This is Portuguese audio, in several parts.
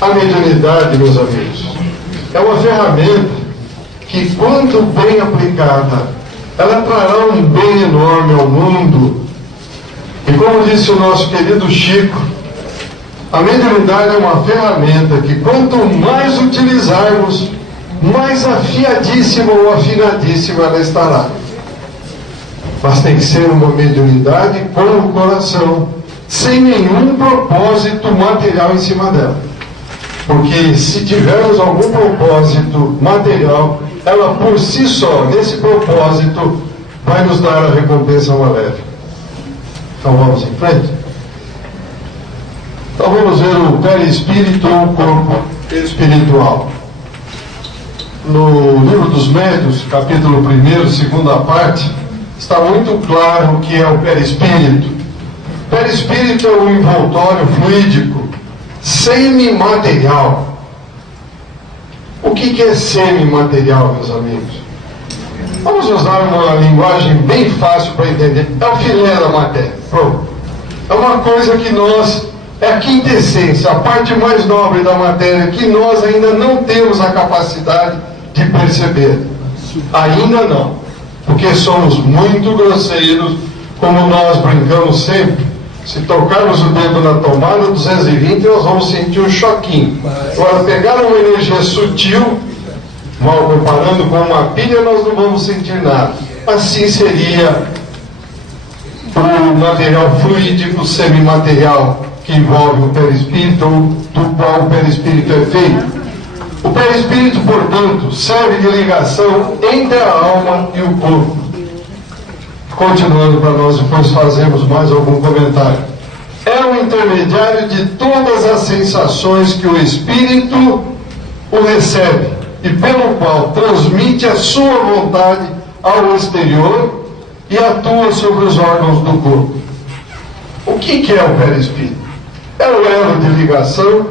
A mediunidade, meus amigos, é uma ferramenta que, quando bem aplicada, ela trará um bem enorme ao mundo. E como disse o nosso querido Chico, a mediunidade é uma ferramenta que, quanto mais utilizarmos, mais afiadíssima ou afinadíssima ela estará. Mas tem que ser uma mediunidade com o coração, sem nenhum propósito material em cima dela. Porque se tivermos algum propósito material, ela por si só, nesse propósito, vai nos dar a recompensa maléfica. Então vamos em frente? Então vamos ver o perispírito ou o corpo espiritual. No Livro dos Médiuns, capítulo 1º, segunda parte, está muito claro o que é o perispírito. O perispírito é um envoltório fluídico, semimaterial. O que é semimaterial, meus amigos? Vamos usar uma linguagem bem fácil para entender. É o filé da matéria. Pronto. É uma coisa que nós... é a quintessência, a parte mais nobre da matéria, que nós ainda não temos a capacidade de perceber. Ainda não. Porque somos muito grosseiros, como nós brincamos sempre. Se tocarmos o dedo na tomada 220, nós vamos sentir um choquinho. Agora, pegar uma energia sutil, mal comparando com uma pilha, nós não vamos sentir nada. Assim seria o material fluídico semimaterial que envolve o perispírito, do qual o perispírito é feito. O perispírito, portanto, serve de ligação entre a alma e o corpo. Continuando para nós depois fazermos mais algum comentário. É o intermediário de todas as sensações que o espírito o recebe e pelo qual transmite a sua vontade ao exterior e atua sobre os órgãos do corpo. O que é o perispírito? É o elo de ligação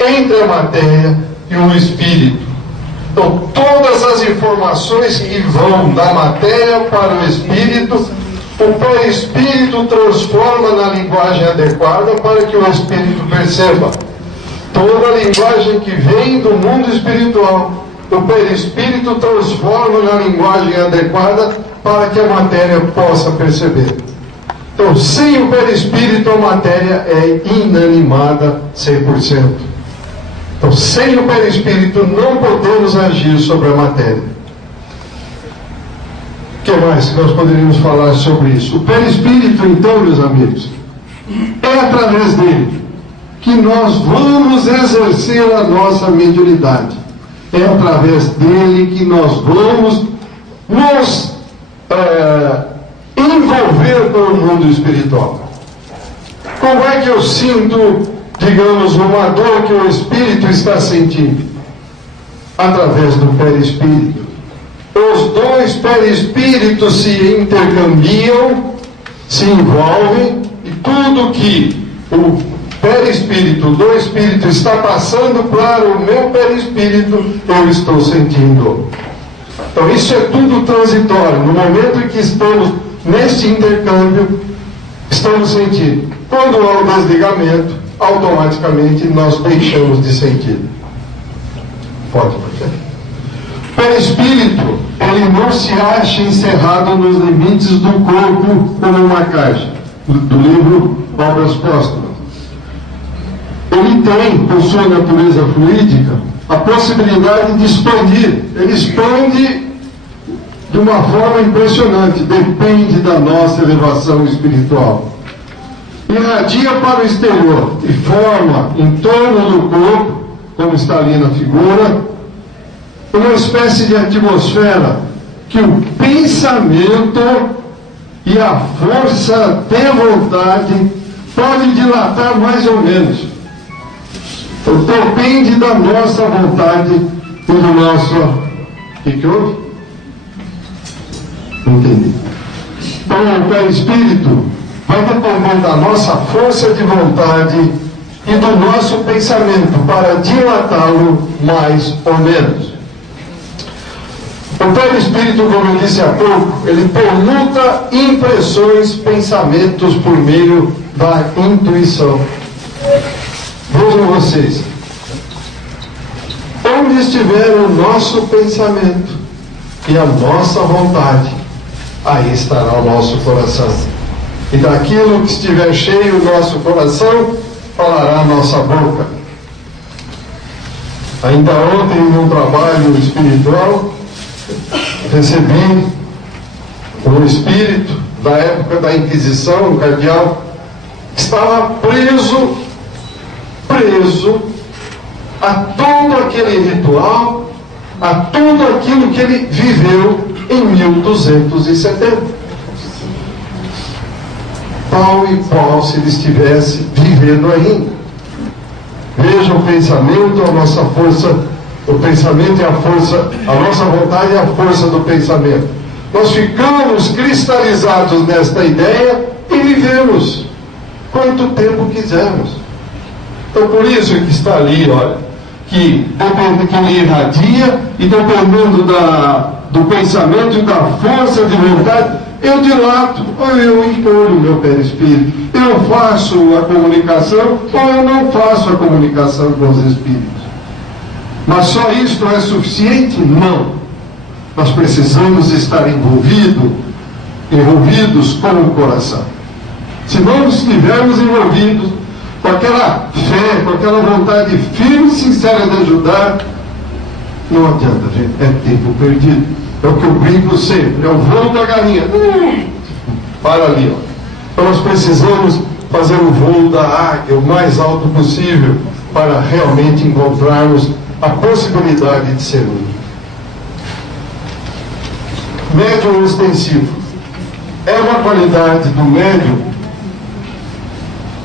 entre a matéria e o espírito. Então, todas as informações que vão da matéria para o espírito, o perispírito transforma na linguagem adequada para que o espírito perceba. Toda a linguagem que vem do mundo espiritual, o perispírito transforma na linguagem adequada para que a matéria possa perceber. Então, sem o perispírito, a matéria é inanimada 100%. Então, sem o perispírito, não podemos agir sobre a matéria. O que mais que nós poderíamos falar sobre isso? O perispírito, então, meus amigos, é através dele que nós vamos exercer a nossa mediunidade. É através dele que nós vamos nos envolver com o mundo espiritual. Como é que eu sinto, digamos, uma dor que o espírito está sentindo? Através do perispírito. Os dois perispíritos se intercambiam, se envolvem, e tudo que o perispírito do espírito está passando para o meu perispírito, eu estou sentindo. Então isso é tudo transitório. No momento em que estamos neste intercâmbio, estamos sentindo. Quando há o desligamento, automaticamente nós deixamos de sentir. Pode, porque o perispírito, ele não se acha encerrado nos limites do corpo como uma caixa. Do livro Obras Póstumas. Ele tem, por sua natureza fluídica, a possibilidade de expandir. Ele expande de uma forma impressionante, depende da nossa elevação espiritual. Irradia para o exterior e forma em torno do corpo, como está ali na figura, uma espécie de atmosfera que o pensamento e a força de vontade pode dilatar mais ou menos. Então, depende da nossa vontade e do nosso... O que houve? Não entendi. Então, o perispírito vai depender da nossa força de vontade e do nosso pensamento para dilatá-lo mais ou menos. O perispírito, como eu disse há pouco, ele permuta impressões, pensamentos por meio da intuição. Vejam vocês, onde estiver o nosso pensamento e a nossa vontade, aí estará o nosso coração. E daquilo que estiver cheio o nosso coração, falará a nossa boca. Ainda ontem, num trabalho espiritual, recebi um espírito da época da Inquisição, um cardeal, que estava preso a todo aquele ritual, a tudo aquilo que ele viveu em 1270. Tal e qual se ele estivesse vivendo ainda. Veja o pensamento, a nossa força, o pensamento e a força, a nossa vontade e a força do pensamento. Nós ficamos cristalizados nesta ideia e vivemos quanto tempo quisermos. Então, por isso que está ali, olha, que ele irradia, e dependendo do pensamento e da força de vontade, eu dilato, ou eu encolho o meu perispírito, eu faço a comunicação, ou eu não faço a comunicação com os espíritos. Mas só isto é suficiente? Não. Nós precisamos estar envolvidos com o coração. Se não estivermos envolvidos com aquela fé, com aquela vontade firme e sincera de ajudar, não adianta, gente, é tempo perdido. É o que eu brinco sempre, é o voo da galinha. Para ali, ó. Então nós precisamos fazer o voo da águia o mais alto possível para realmente encontrarmos a possibilidade de ser útil. Médium ostensivo. É uma qualidade do médium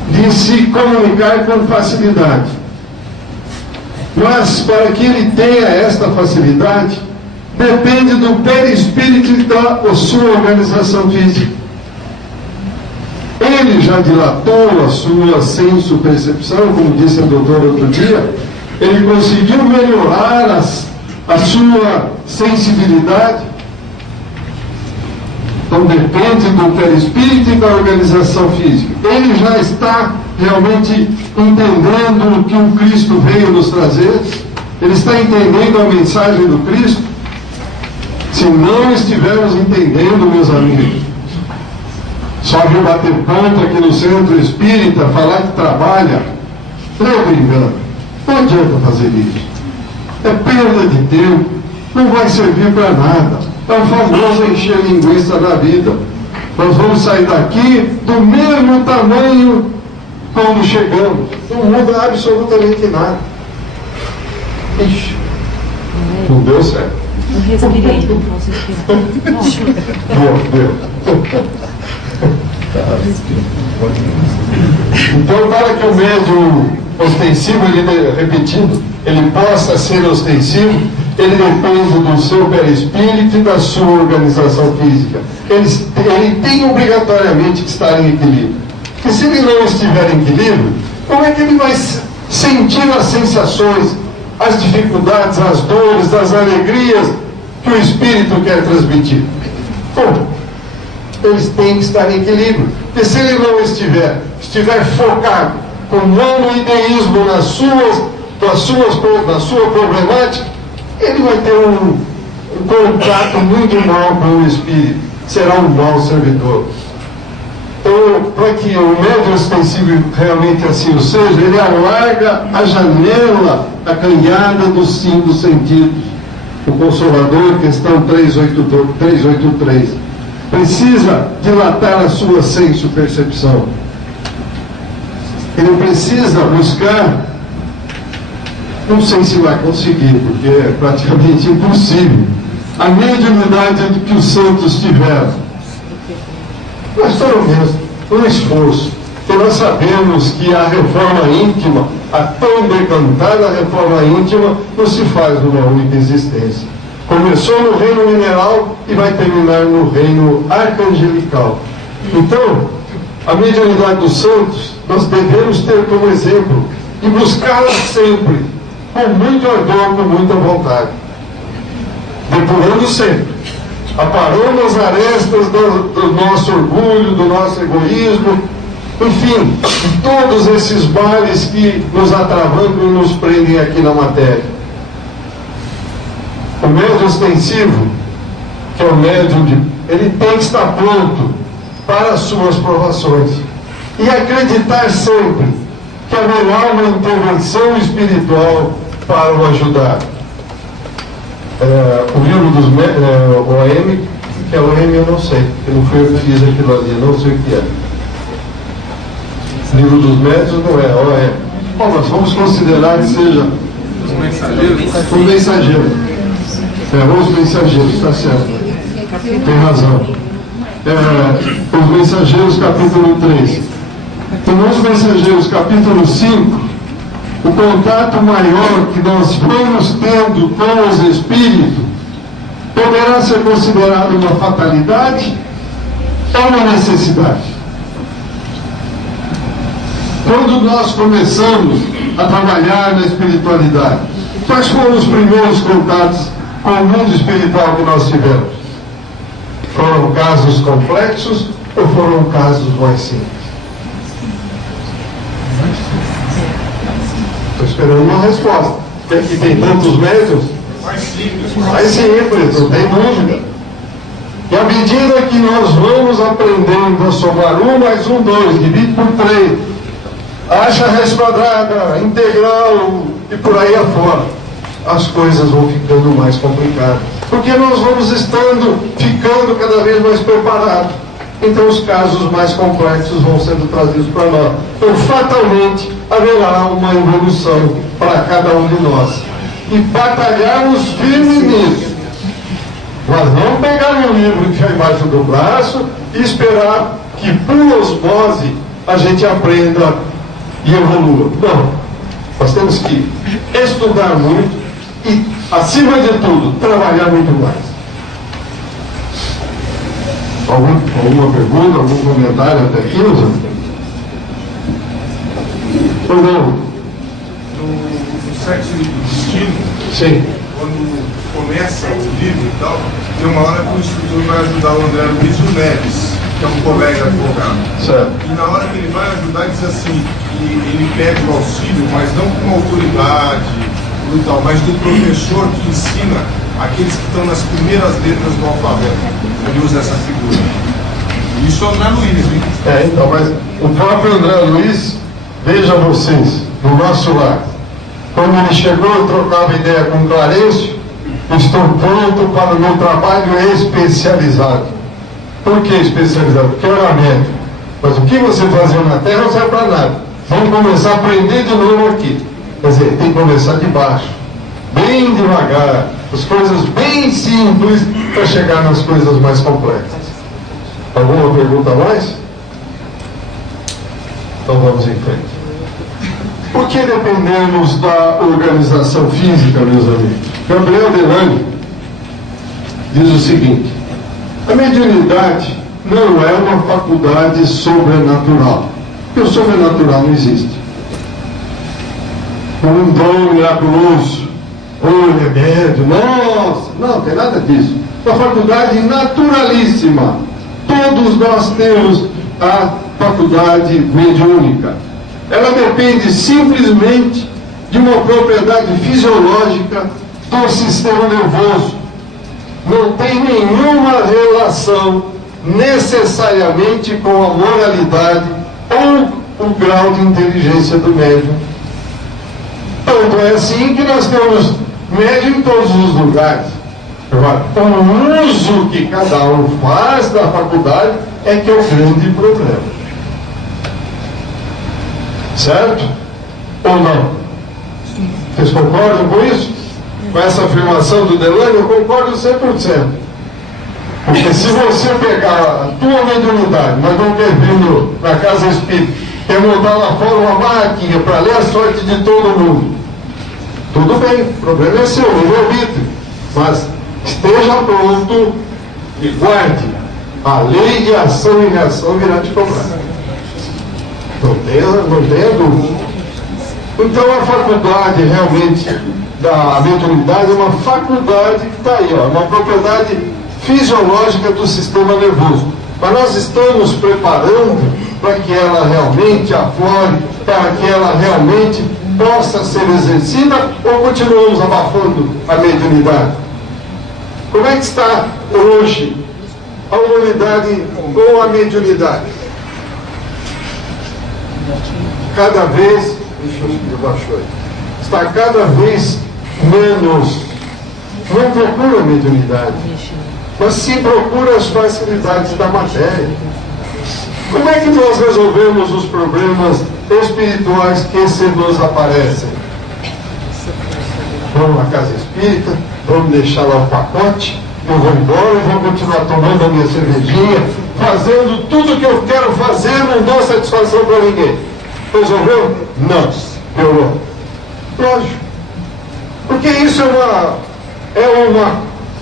de se comunicar com facilidade. Mas para que ele tenha esta facilidade, depende do perispírito e da sua organização física. Ele já dilatou a sua senso-percepção, como disse a doutora outro dia, ele conseguiu melhorar a sua sensibilidade. Então depende do perispírito e da organização física. Ele já está realmente entendendo o que o Cristo veio nos trazer? Ele está entendendo a mensagem do Cristo? Se não estivermos entendendo, meus amigos, só vir bater ponto aqui no centro espírita, falar que trabalha, não brincando, não adianta fazer isso. É perda de tempo, não vai servir para nada. É o famoso encher linguiça da vida. Nós vamos sair daqui do mesmo tamanho quando chegamos. Não muda absolutamente nada. Ixi, não deu certo. Não respirei, não posso respirar. Deu. Então, para que o médium ostensivo, repetindo, ele possa ser ostensivo, ele depende do seu perispírito e da sua organização física. Ele tem obrigatoriamente que estar em equilíbrio. Porque se ele não estiver em equilíbrio, como é que ele vai sentir as sensações, as dificuldades, as dores, as alegrias que o espírito quer transmitir? Como? Eles têm que estar em equilíbrio. Porque se ele não estiver focado com monoideísmo na sua problemática, ele vai ter um contato muito mau com o espírito. Será um mau servidor. Então, para que o médium ostensivo realmente assim o seja, ele alarga a janela acanhada dos 5 sentidos. O Consolador, questão 383. Precisa dilatar a sua senso-percepção. Ele precisa buscar, não sei se vai conseguir, porque é praticamente impossível, a mediunidade que os santos tiveram. Mas pelo menos um esforço, porque nós sabemos que a reforma íntima, a tão decantada reforma íntima, não se faz numa única existência. Começou no reino mineral e vai terminar no reino arcangelical. Então, a mediunidade dos santos, nós devemos ter como exemplo e buscá-la sempre, com muito ardor, com muita vontade. Depurando sempre, aparando as arestas do nosso orgulho, do nosso egoísmo, enfim, todos esses males que nos atravancam e nos prendem aqui na matéria. O médium ostensivo, que é o médium ele tem que estar pronto para as suas provações e acreditar sempre que haverá uma intervenção espiritual para o ajudar. O livro dos o OM, que é o OM eu não sei, porque não foi eu que fiz aquilo ali, eu não sei o que é. Livro dos médios não é OM. Bom, nós vamos considerar que seja um mensageiro. Os mensageiros, está certo. Tem razão. Os mensageiros, capítulo 3. E nos mensageiros, capítulo 5, o contato maior que nós vamos tendo com os espíritos poderá ser considerado uma fatalidade ou uma necessidade. Quando nós começamos a trabalhar na espiritualidade, quais foram os primeiros contatos com o mundo espiritual que nós tivemos? Foram casos complexos ou foram casos mais simples? Estou esperando uma resposta. Que tem tantos médios? Mais simples, não tem dúvida. E à medida que nós vamos aprendendo a somar 1 mais 1, 2, divide por 3, acha a raiz quadrada, integral e por aí afora, as coisas vão ficando mais complicadas. Porque nós vamos ficando cada vez mais preparados. Então os casos mais complexos vão sendo trazidos para nós. Então fatalmente haverá uma evolução para cada um de nós. E batalharmos firme nisso. Mas não pegar um livro que já embaixo do braço e esperar que por osmose a gente aprenda e evolua. Não. Nós temos que estudar muito e, acima de tudo, trabalhar muito mais. Alguma pergunta, algum comentário até aqui, Luzano? Ou não? No Sexo e Destino, sim, quando começa o livro e tal, tem uma hora que o instrutor vai ajudar o André Luiz Neves, que é um colega advogado. certo. E na hora que ele vai ajudar, ele diz assim, que ele pede o auxílio, mas não com autoridade e tal, mas do professor que ensina aqueles que estão nas primeiras letras do alfabeto. Ele usa essa figura. Isso é o André Luiz, hein? Então, mas o próprio André Luiz, veja vocês, no nosso lar, quando ele chegou, eu trocava ideia com o Clarencio, estou pronto para o meu trabalho especializado. Por que especializado? Porque eu era médico. Mas o que você fazia na Terra não serve para nada. Vamos começar a aprender de novo aqui. Quer dizer, tem que começar de baixo, bem devagar, as coisas bem simples para chegar nas coisas mais complexas. Alguma pergunta a mais? Então vamos em frente. Por que dependemos da organização física, meus amigos? Gabriel Delany diz o seguinte: a mediunidade não é uma faculdade sobrenatural, porque o sobrenatural não existe. Um dom miraculoso, olha, médio, nossa, não tem nada disso. Uma faculdade naturalíssima. Todos nós temos a faculdade mediúnica. Ela depende simplesmente de uma propriedade fisiológica do sistema nervoso. Não tem nenhuma relação necessariamente com a moralidade ou o grau de inteligência do médium. Tanto é assim que nós temos médium em todos os lugares. Agora, o uso que cada um faz da faculdade é que é o grande problema. Certo? Ou não? Vocês concordam com isso? Com essa afirmação do Delany, eu concordo 100%. Porque se você pegar a tua mediunidade, mas não ter vindo na casa espírita, quer montar lá fora uma máquina para ler a sorte de todo mundo, tudo bem, o problema é seu, livre-arbítrio. Mas esteja pronto e guarde. A lei de ação e reação virá te cobrar. Não tenha dúvida. Então a faculdade realmente da mediunidade é uma faculdade que está aí, ó, uma propriedade fisiológica do sistema nervoso. Mas nós estamos preparando para que ela realmente aflore, para que ela realmente possa ser exercida, ou continuamos abafando a mediunidade? Como é que está hoje a humanidade ou a mediunidade? Cada vez, está cada vez menos. Não procura a mediunidade, mas sim procura as facilidades da matéria. Como é que nós resolvemos os problemas espirituais que se nos aparecem? Vamos à casa espírita, vamos deixar lá o pacote, eu vou embora e vou continuar tomando a minha cervejinha, fazendo tudo o que eu quero fazer, não dou satisfação para ninguém. Resolveu? Não. Piorou. Lógico. Porque isso é uma,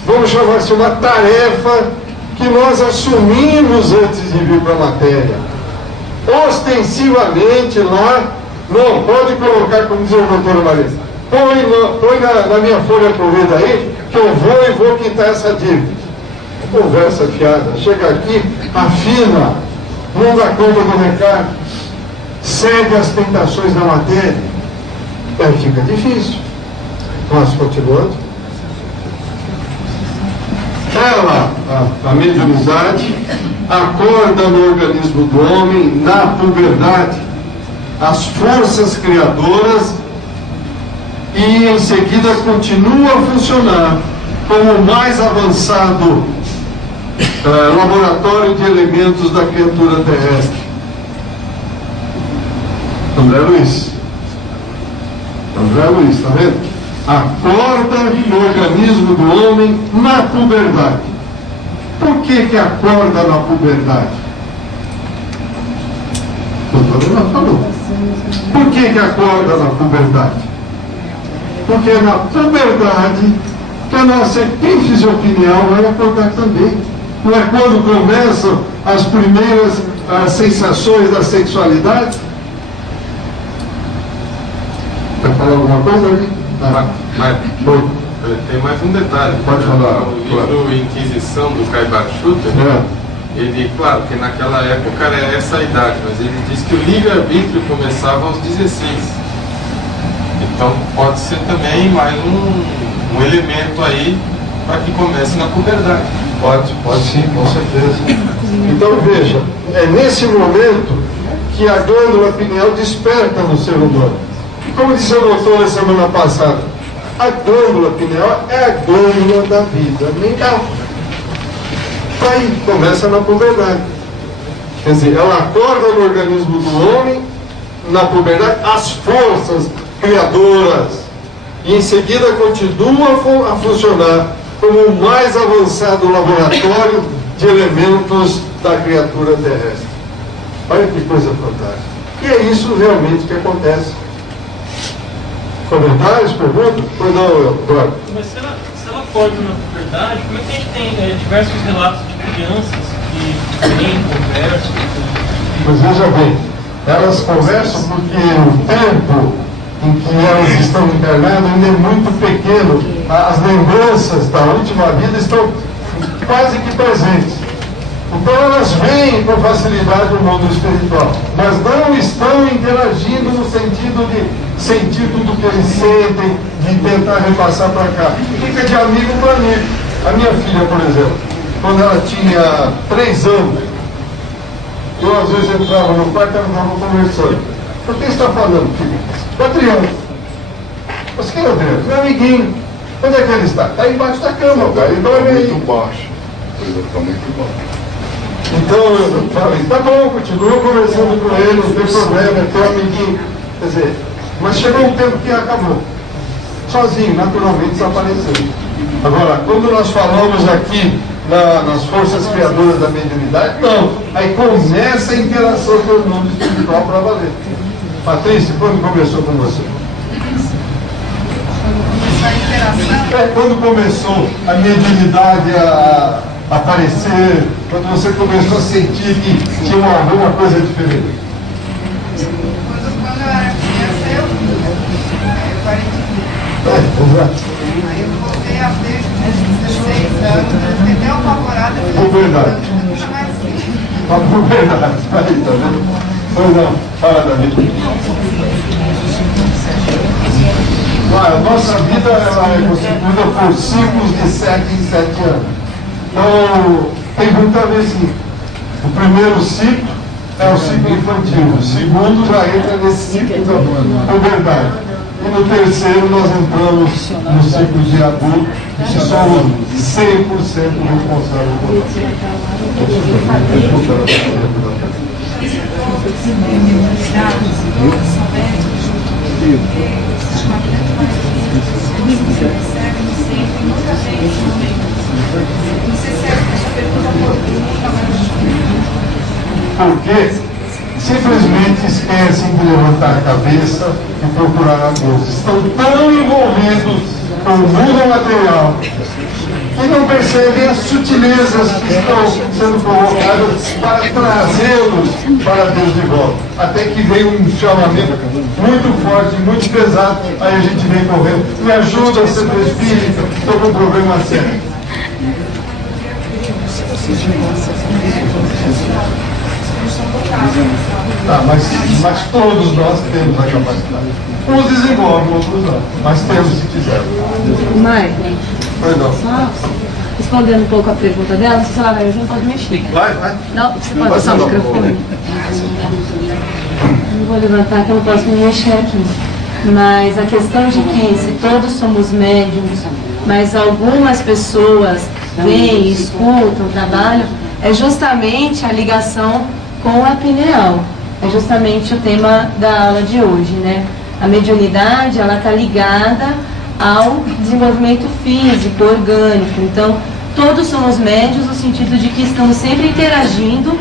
vamos chamar assim, uma tarefa que nós assumimos antes de vir para a matéria. Ostensivamente lá, não, pode colocar, como diz o doutor Maria, põe na minha folha corrida aí, que eu vou quitar essa dívida. Conversa fiada. Chega aqui, afina, não dá conta do recado, cede às tentações da matéria. Aí fica difícil. Nós continuando. Ela, a mediunidade, acorda no organismo do homem, na puberdade, as forças criadoras e em seguida continua a funcionar como o mais avançado laboratório de elementos da criatura terrestre. André Luiz, está vendo? Acorda no organismo do homem na puberdade. Por que acorda na puberdade? O doutor não falou. Por que acorda na puberdade? Porque na puberdade que a nossa epífise opinião vai acordar também. Não é quando começam as primeiras sensações da sexualidade? Vai falar alguma coisa ali? Mas tem mais um detalhe. Pode falar. No livro Inquisição do Caibar Schutter, ele, claro, que naquela época era essa a idade, mas ele diz que o livre-arbítrio começava aos 16. Então pode ser também mais um elemento aí para que comece na puberdade. Pode sim, com certeza. Então veja, é nesse momento que a glândula pineal desperta no ser humano. E como disse o doutor na semana passada, a glândula pineal é a glândula da vida mental. Aí começa na puberdade. Quer dizer, ela acorda no organismo do homem, na puberdade, as forças criadoras, e em seguida continua a funcionar como o mais avançado laboratório de elementos da criatura terrestre. Olha que coisa fantástica. E é isso realmente que acontece. Comentários, perguntas? Pois não, Eduardo. Mas se ela pode na puberdade, como é que a gente tem diversos relatos de crianças que nem conversam? Mas veja bem, elas conversam porque o tempo em que elas estão encarnadas ainda é muito pequeno. As lembranças da última vida estão quase que presentes. Então elas veem com facilidade o mundo espiritual, mas não estão interagindo no sentido de sentir tudo que eles sentem, de tentar repassar para cá. Fica de amigo para amigo. A minha filha, por exemplo, quando ela tinha 3 anos, eu às vezes entrava no quarto e ela estava conversando. Por que você está falando, filho? Com a Adriano. Mas quem é o Adriano? Meu amiguinho. Onde é que ele está? Está embaixo da cama, cara. Ele dorme aí. Muito baixo. Ele está muito baixo. Então eu falei, tá bom, continua conversando com ele, não tem problema, é teu amiguinho. Quer dizer, mas chegou um tempo que acabou. Sozinho, naturalmente desapareceu. Agora, quando nós falamos aqui nas forças criadoras da mediunidade, não. Aí começa a interação com o mundo espiritual para valer. Patrícia, quando começou com você? Quando começou a mediunidade a aparecer, quando você começou a sentir que tinha alguma coisa diferente? Quando eu era criança, eu parei de vir. Aí eu voltei a ter 16 anos, eu fiquei tão apavorada que eu nunca mais vi. Por verdade, aí, tá vendo? Pois não, fala, David. A nossa vida vida ela é constituída por ciclos de 7 em 7 anos. Então, tem muito a ver, sim. O primeiro ciclo é o ciclo infantil, o segundo já entra nesse ciclo da puberdade. E no terceiro nós entramos no ciclo de adulto, que somos 100% responsáveis por porque simplesmente esquecem de levantar a cabeça e procurar a Deus. Estão tão envolvidos com o mundo material que não percebem as sutilezas que estão sendo provocadas para trazê-los para Deus de volta. Até que vem um chamamento muito forte, muito pesado, aí a gente vem correndo. Me ajuda, Santo Espírito, estou com um problema sério. Tá, mas todos nós temos a capacidade. Uns desenvolvem, outros não. Mas temos se quiser. Maicon, Perdão. só respondendo um pouco a pergunta dela, se ela vai, não pode mexer. Vai. Não, você pode passar o microfone. Não vou levantar que eu não posso me mexer aqui. Mas a questão de que se todos somos médiums, mas algumas pessoas veem, escutam, trabalham, é justamente a ligação com a pineal. É justamente o tema da aula de hoje, né? A mediunidade, ela está ligada ao desenvolvimento físico, orgânico. Então, todos somos médiuns no sentido de que estamos sempre interagindo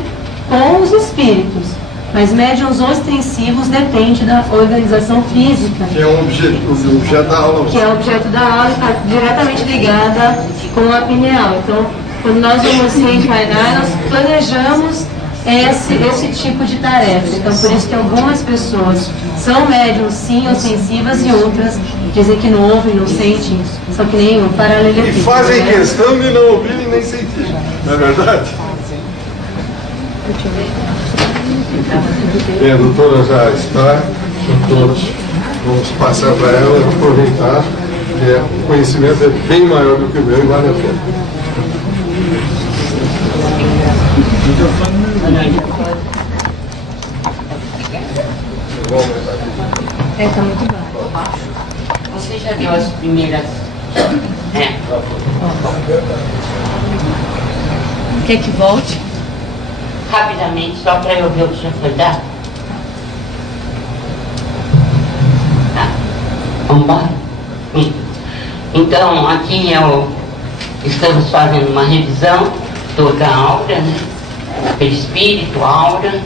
com os espíritos. Mas médiuns ostensivos depende da organização física. Que é o objeto da aula. Que é o objeto da aula e está diretamente ligada com a pineal. Então, quando nós vamos reencarnar, nós planejamos esse tipo de tarefa. Então, por isso que algumas pessoas são médiums, sim, ostensivas, e outras dizem que não ouvem, não sentem, só que nem um paralelepípedo. E fazem questão de não ouvir e nem sentir. Não é verdade? Bem, a doutora já está com todos. Vamos passar para ela e aproveitar que o conhecimento é bem maior do que o meu e vale a pena. Tá muito baixo. Você já viu as primeiras... Quer que volte? Rapidamente, só para eu ver o que já foi dado. Tá. Vamos embora? Então, aqui estamos fazendo uma revisão toda a aura, né? Perispírito, aura,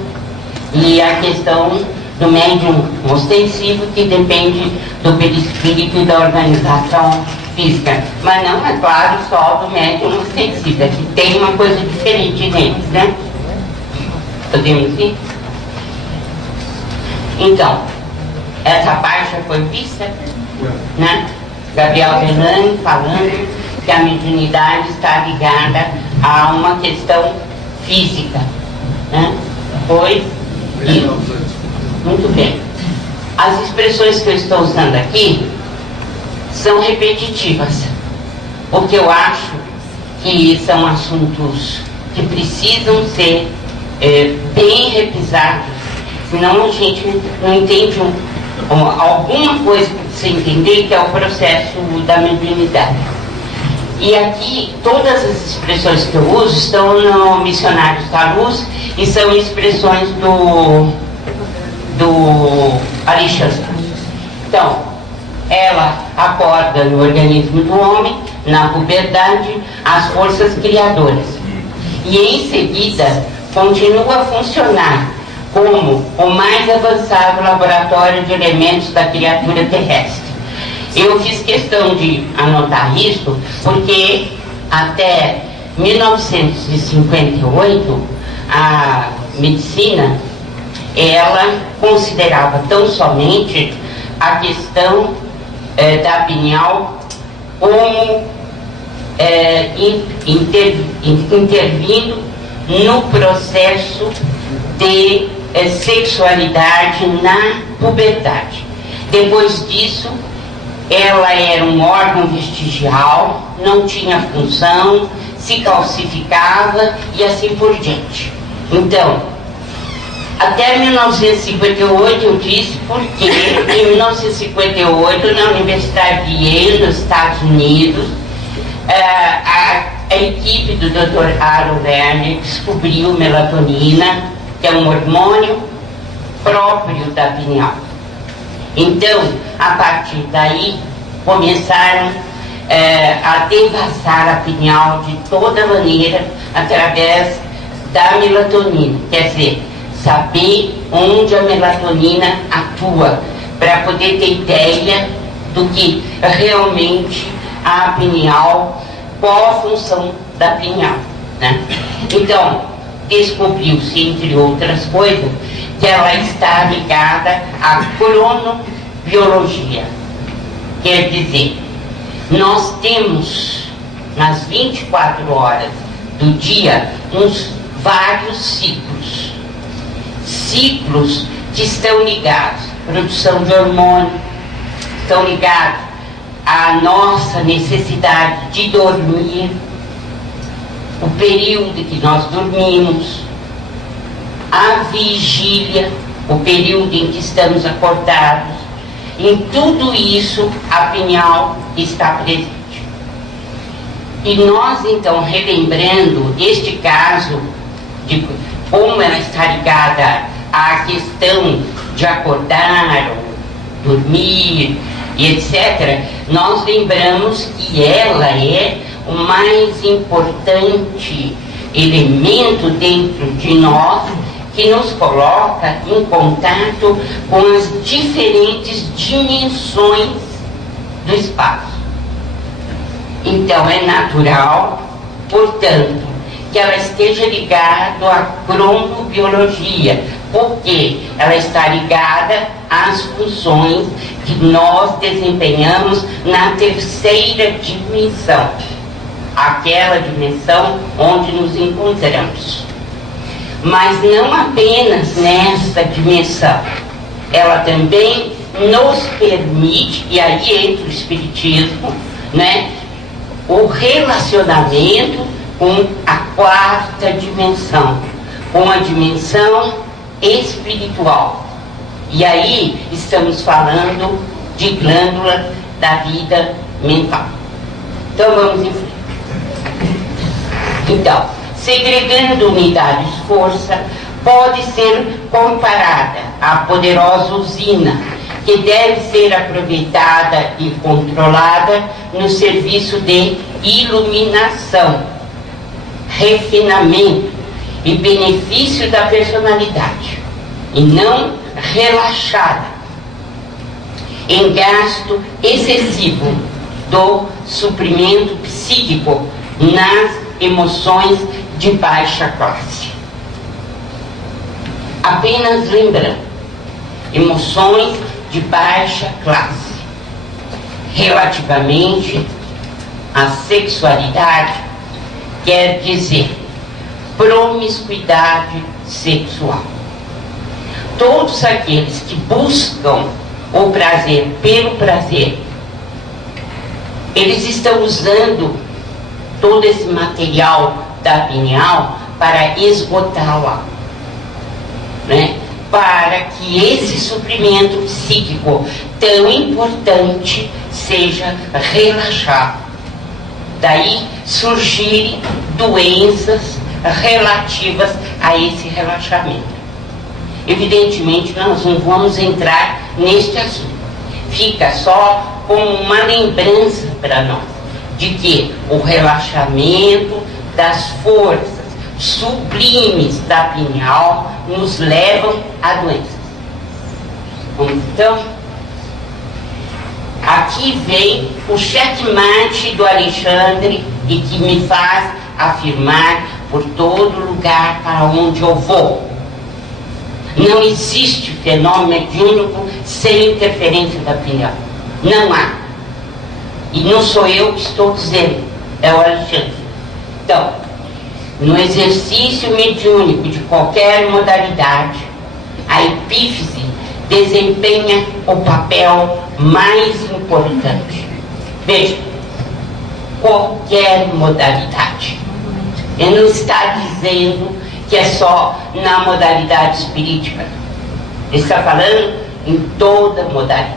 e a questão do médium ostensivo, que depende do perispírito e da organização física. Mas não, é claro, só do médium ostensivo, é que tem uma coisa diferente neles, né? Podemos ir? Então, essa parte já foi vista, né? Gabriel Bellani falando que a mediunidade está ligada a uma questão física, né? Foi isso. Muito bem. As expressões que eu estou usando aqui são repetitivas, porque eu acho que são assuntos que precisam ser bem revisados, senão a gente não entende alguma coisa para você entender, que é o processo da mediunidade. E aqui, todas as expressões que eu uso estão no Missionários da Luz e são expressões do Alexandre. Então, ela acorda no organismo do homem, na puberdade, as forças criadoras. E em seguida, continua a funcionar como o mais avançado laboratório de elementos da criatura terrestre. Eu fiz questão de anotar isso porque até 1958 a medicina ela considerava tão somente a questão da pineal como intervindo no processo de sexualidade na puberdade. Depois disso, ela era um órgão vestigial, não tinha função, se calcificava e assim por diante. Então, até 1958 eu disse porque em 1958 na Universidade de Yale, nos Estados Unidos, a equipe do Dr. Aaron Werner descobriu melatonina, que é um hormônio próprio da pineal. Então, a partir daí, começaram a devastar a pineal de toda maneira através da melatonina. Quer dizer, saber onde a melatonina atua, para poder ter ideia do que realmente a pineal, qual a função da pineal, né? Então, descobriu-se, entre outras coisas, que ela está ligada à cronobiologia. Quer dizer, nós temos nas 24 horas do dia vários ciclos que estão ligados à produção de hormônio, estão ligados à nossa necessidade de dormir, o período que nós dormimos, a vigília, o período em que estamos acordados. Em tudo isso, a pineal está presente. E nós, então, relembrando este caso, de como ela está ligada à questão de acordar, dormir e etc., nós lembramos que ela é o mais importante elemento dentro de nós, que nos coloca em contato com as diferentes dimensões do espaço. Então é natural, portanto, que ela esteja ligada à cronobiologia, porque ela está ligada às funções que nós desempenhamos na terceira dimensão, aquela dimensão onde nos encontramos. Mas não apenas nesta dimensão, ela também nos permite, e aí entra o Espiritismo, né, o relacionamento com a quarta dimensão, com a dimensão espiritual. E aí estamos falando de glândula da vida mental. Então vamos em frente. Então, segregando unidades de força, pode ser comparada à poderosa usina, que deve ser aproveitada e controlada no serviço de iluminação, refinamento e benefício da personalidade, e não relaxada em gasto excessivo do suprimento psíquico nas emoções de baixa classe. Apenas lembrando, emoções de baixa classe relativamente à sexualidade quer dizer promiscuidade sexual. Todos aqueles que buscam o prazer pelo prazer, eles estão usando todo esse material da pineal para esgotá-la, né? Para que esse suprimento psíquico tão importante seja relaxado. Daí surgirem doenças relativas a esse relaxamento. Evidentemente, nós não vamos entrar neste assunto. Fica só como uma lembrança para nós de que o relaxamento das forças sublimes da pineal nos levam a doenças. Então, aqui vem o checkmate do Alexandre, e que me faz afirmar por todo lugar para onde eu vou: não existe fenômeno mediúnico sem interferência da pineal. Não há. E não sou eu que estou dizendo, é o Alexandre. Então, no exercício mediúnico de qualquer modalidade, a epífise desempenha o papel mais importante. Veja, qualquer modalidade. Ele não está dizendo que é só na modalidade espiritual. Ele está falando em toda modalidade.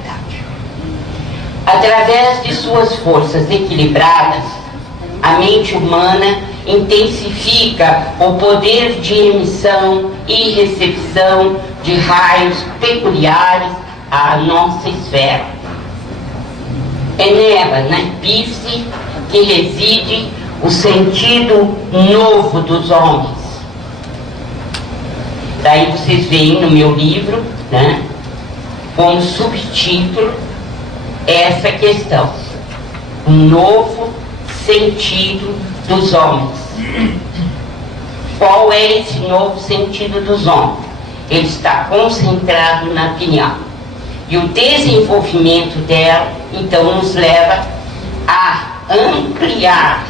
Através de suas forças equilibradas, a mente humana intensifica o poder de emissão e recepção de raios peculiares à nossa esfera. É nela, na epífise, que reside o sentido novo dos homens. Daí vocês veem no meu livro, né, como subtítulo, essa questão: o novo sentido dos homens. Qual é esse novo sentido dos homens? Ele está concentrado na opinião. E o desenvolvimento dela, então, nos leva a ampliar,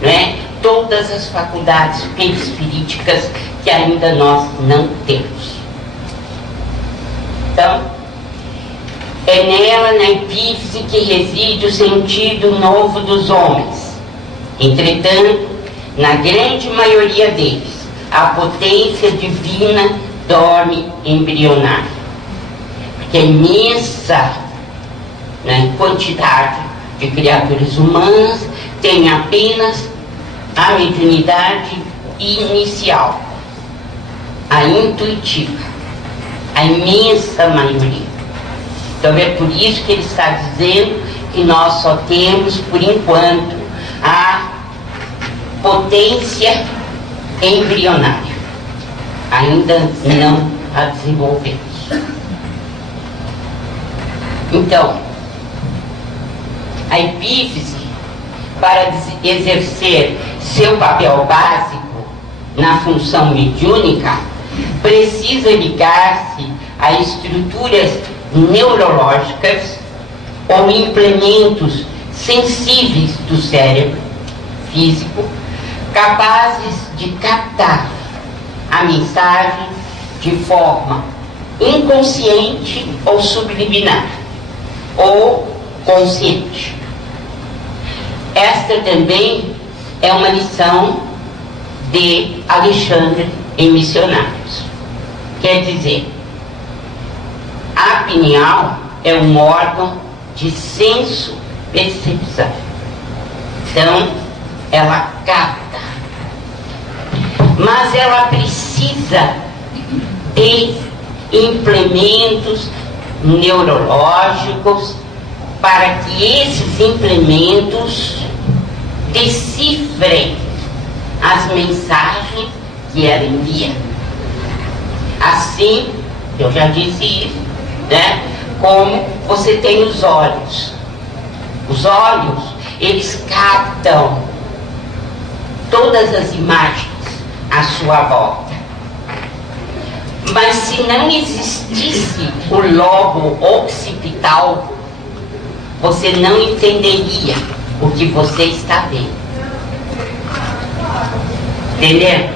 né, todas as faculdades perispiríticas que ainda nós não temos. Então, é nela, na epífise, que reside o sentido novo dos homens. Entretanto, na grande maioria deles, a potência divina dorme embrionária. Porque a imensa, né, quantidade de criaturas humanas tem apenas a mediunidade inicial, a intuitiva, a imensa maioria. Então é por isso que ele está dizendo que nós só temos, por enquanto, a potência embrionária. Ainda não a desenvolvemos. Então, a epífise, para exercer seu papel básico na função mediúnica, precisa ligar-se a estruturas neurológicas ou implementos sensíveis do cérebro físico, capazes de captar a mensagem de forma inconsciente ou subliminar, ou consciente. Esta também é uma lição de Alexandre em Missionários. Quer dizer, a pineal é um órgão de senso-percepção. Então, ela capta. Mas ela precisa de implementos neurológicos para que esses implementos decifrem as mensagens que ela envia. Assim, eu já disse isso, né? Como você tem os olhos. Os olhos, eles captam todas as imagens à sua volta. Mas se não existisse o lobo occipital, você não entenderia o que você está vendo. Entendeu?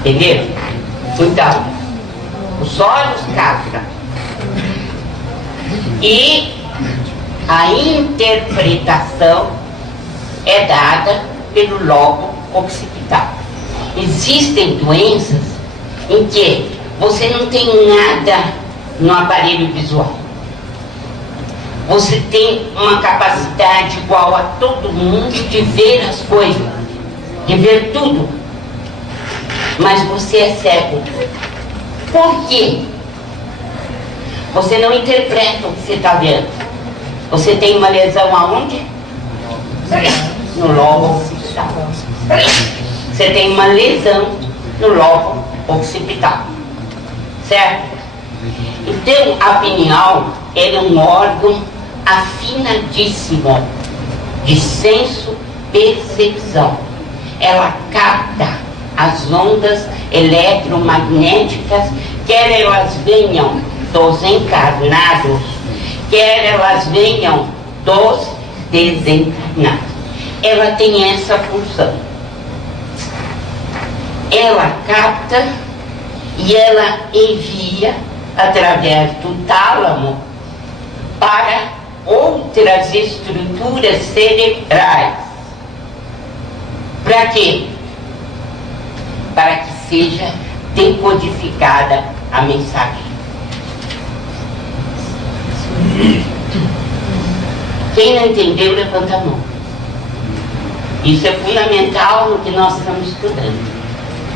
Entendeu? Então, os olhos captam. E a interpretação é dada pelo lobo occipital. Existem doenças em que você não tem nada no aparelho visual. Você tem uma capacidade igual a todo mundo de ver as coisas, de ver tudo. Mas você é cego. Por quê? Você não interpreta o que você está vendo. Você tem uma lesão aonde? No lobo occipital. Você tem uma lesão no lobo occipital. Certo? Então, a pineal é um órgão afinadíssimo de senso-percepção. Ela capta as ondas eletromagnéticas, quer elas venham dos encarnados, quer elas venham dos desencarnados. Ela tem essa função. Ela capta e ela envia através do tálamo para outras estruturas cerebrais. Para quê? Para que seja decodificada a mensagem. Quem não entendeu, levanta a mão. Isso é fundamental no que nós estamos estudando.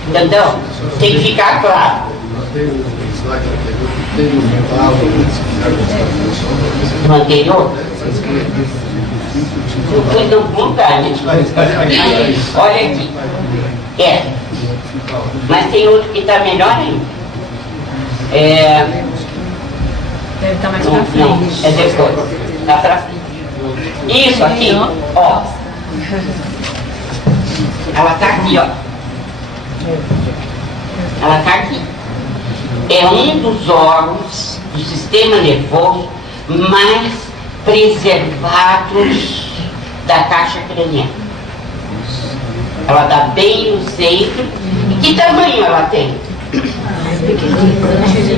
Entendeu? Tem que ficar claro. No anterior? Eu fui no lugar, né? Olha aqui. Mas tem outro que está melhor ainda. Deve estar mais pra frente. Não, é depois. Está pra frente. Isso aqui, ó. Ela está aqui, ó. Ela está aqui. É um dos órgãos do sistema nervoso mais preservados da caixa craniana. Ela está bem no centro. E que tamanho ela tem?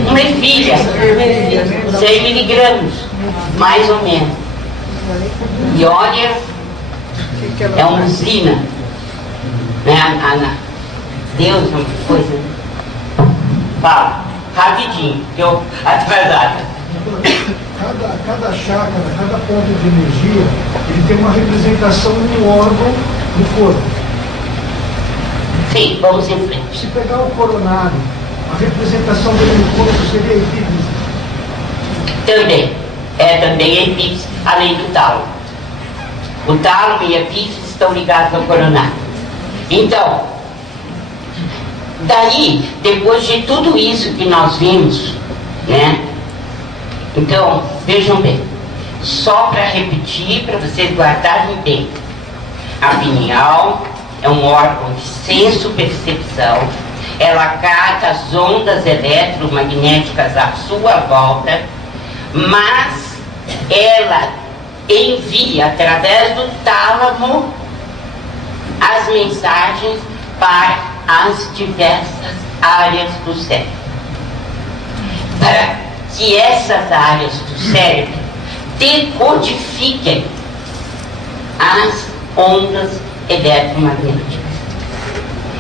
Uma ervilha, 100 miligramas, mais ou menos. E olha, é uma usina, né? Deus, uma coisa. Fala, rapidinho, que eu atrasada. Cada chácara, cada ponto de energia, ele tem uma representação no órgão do corpo. Sim, vamos em frente. Se pegar o coronário, a representação dele no corpo seria a epífise. Também. Também a epífise, além do tálamo. O tálamo e a epífise estão ligados ao coronário. Então, daí, depois de tudo isso que nós vimos, né? Então, vejam bem, só para repetir, para vocês guardarem bem. A pineal é um órgão de senso-percepção. Ela capta as ondas eletromagnéticas à sua volta, mas ela envia através do tálamo as mensagens para as diversas áreas do cérebro. Para que essas áreas do cérebro decodifiquem as ondas eletromagnéticas.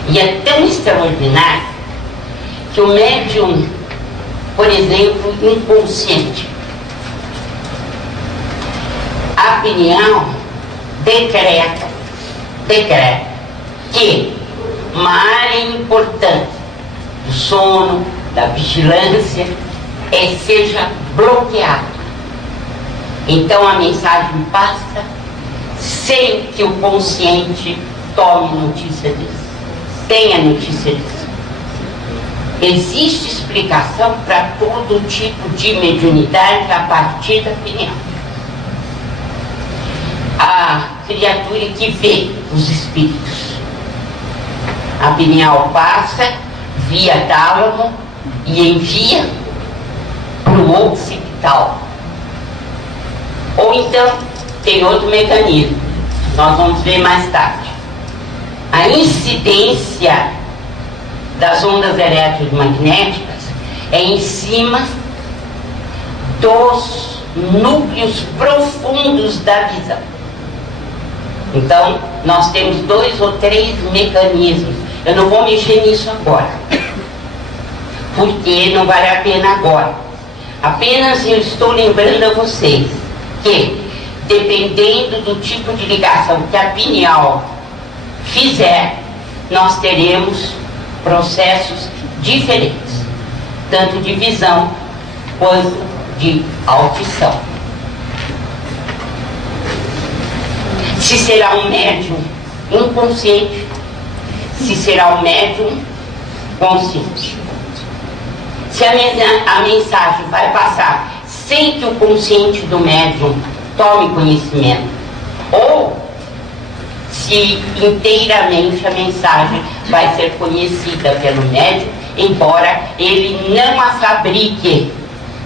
E é tão extraordinário que o médium, por exemplo, inconsciente, a pineal decreta que uma área importante do sono, da vigilância, seja bloqueada. Então a mensagem passa sem que o consciente tome notícia disso, tenha notícia disso. Existe explicação para todo tipo de mediunidade a partir da pineal. A criatura que vê os espíritos, a pineal passa via tálamo e envia para o occipital. Ou então tem outro mecanismo, nós vamos ver mais tarde. A incidência das ondas eletromagnéticas é em cima dos núcleos profundos da visão. Então, nós temos 2 ou 3 mecanismos. Eu não vou mexer nisso agora, porque não vale a pena agora. Apenas eu estou lembrando a vocês que, dependendo do tipo de ligação que a pineal fizer, nós teremos processos diferentes, tanto de visão quanto de audição. Se será um médium inconsciente, se será um médium consciente. Se a mensagem vai passar sem que o consciente do médium tome conhecimento, ou se inteiramente a mensagem vai ser conhecida pelo médium, embora ele não a fabrique,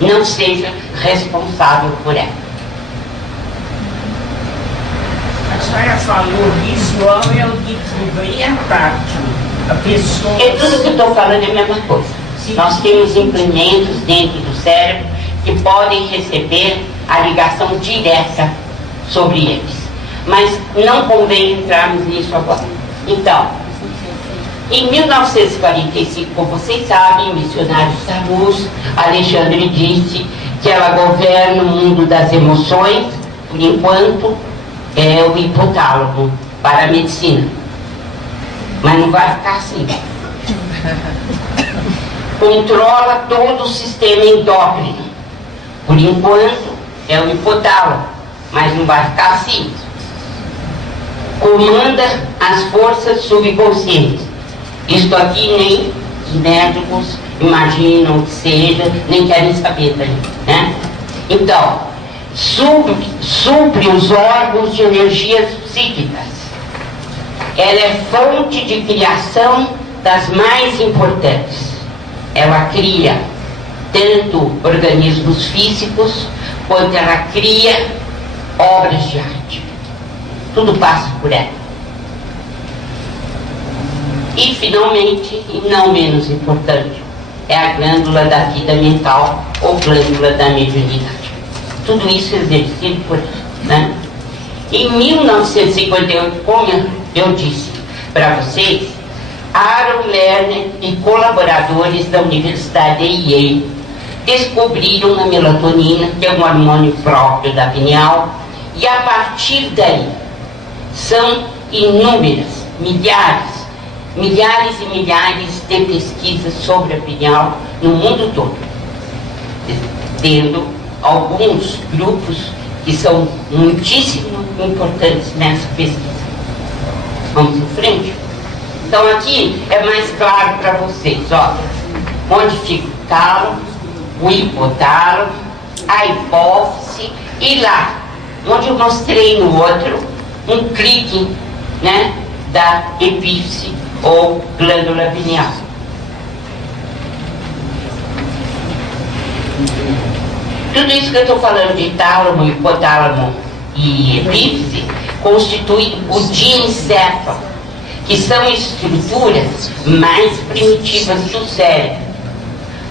não seja responsável por ela. A senhora falou visual é o que ganha tátil. A pessoa... É tudo que eu estou falando é a mesma coisa. Nós temos implementos dentro do cérebro que podem receber a ligação direta sobre eles. Mas não convém entrarmos nisso agora. Então, em 1945, como vocês sabem, Missionários da Luz, Alexandre disse que ela governa o mundo das emoções, por enquanto é o hipotálamo para a medicina. Mas não vai ficar assim. Controla todo o sistema endócrino. Por enquanto é o hipotálamo, mas não vai ficar assim. Comanda as forças subconscientes. Isto aqui nem os médicos imaginam que seja, nem querem saber daí, né? Então, supre os órgãos de energias psíquicas. Ela é fonte de criação das mais importantes. Ela cria tanto organismos físicos, quanto ela cria obras de arte. Tudo passa por ela. E, finalmente, e não menos importante, é a glândula da vida mental ou glândula da mediunidade. Tudo isso é exercido por ela, né? Em 1958, como eu disse para vocês, Aaron Lerner e colaboradores da Universidade de Yale descobriram a melatonina, que é um hormônio próprio da pineal, e a partir daí são inúmeras, milhares e milhares de pesquisas sobre a pineal no mundo todo, tendo alguns grupos que são muitíssimo importantes nessa pesquisa. Vamos em frente? Então aqui é mais claro para vocês, ó, onde fica o tálamo, o hipotálamo, a hipófise, e lá, onde eu mostrei no outro, um clique, né, da epífise ou glândula pineal. Tudo isso que eu estou falando de tálamo, hipotálamo e epífise constitui o diencéfalo, que são estruturas mais primitivas do cérebro,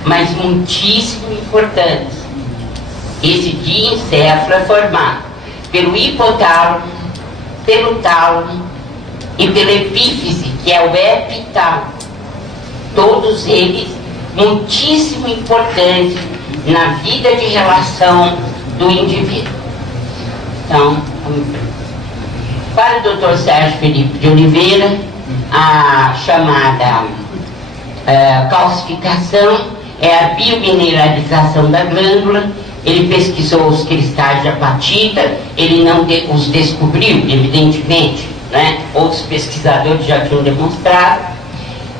mas muitíssimo importantes. Esse diencéfalo é formado pelo hipotálamo, pelo tálamo e pela epífise, que é o epitálamo. Todos eles muitíssimo importantes na vida de relação do indivíduo. Então, para o Dr. Sérgio Felipe de Oliveira, a chamada calcificação é a biomineralização da glândula. Ele pesquisou os cristais de apatita, ele não os descobriu, evidentemente, né? Outros pesquisadores já tinham demonstrado.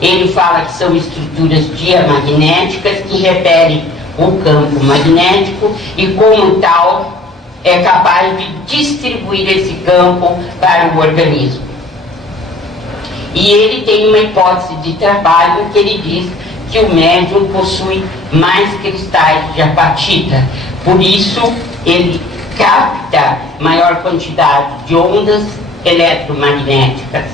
Ele fala que são estruturas diamagnéticas que repelem o campo magnético e, como tal, é capaz de distribuir esse campo para o organismo. E ele tem uma hipótese de trabalho que ele diz que o médium possui mais cristais de apatita, por isso ele capta maior quantidade de ondas eletromagnéticas.